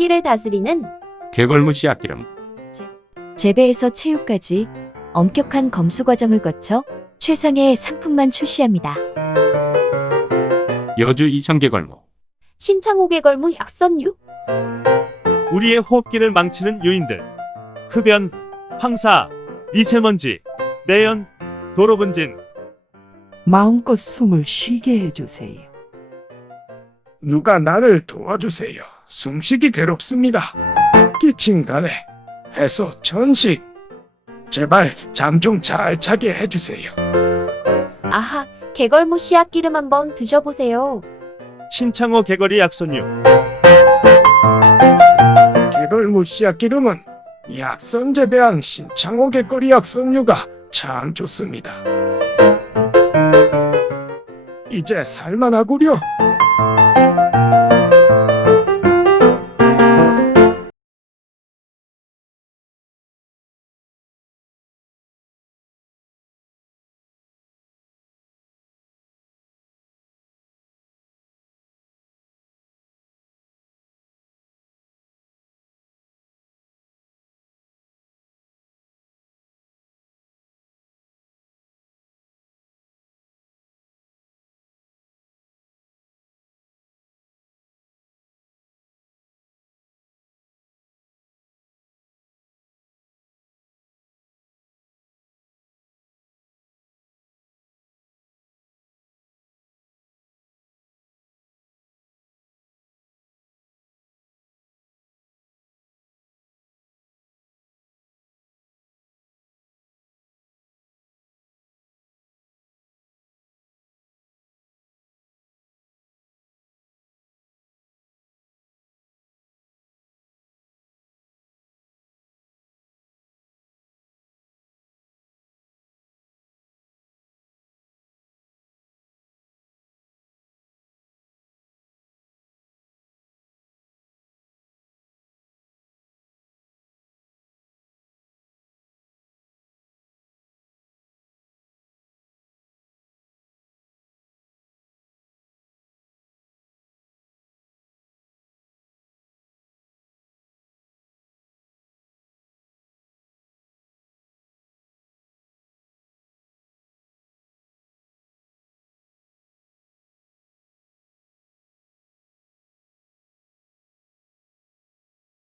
씨앗기를 다스리는 개걸무 씨앗기름. 재배에서 체유까지 엄격한 검수 과정을 거쳐 최상의 상품만 출시합니다. 여주 이천개걸무. 신창호 개걸무 약선유. 우리의 호흡기를 망치는 요인들. 흡연, 황사, 미세먼지, 매연, 도로분진. 마음껏 숨을 쉬게 해주세요. 누가 나를 도와주세요. 숨쉬기 괴롭습니다. 기침가네. 해소 전식. 제발 잠 좀 잘 자게 해주세요. 아하, 개걸무 씨앗기름 한번 드셔보세요. 신창호 개걸이 약선유. 개걸무 씨앗기름은 약선 재배한 신창호 개걸이 약선유가 참 좋습니다. 이제 살만하구려.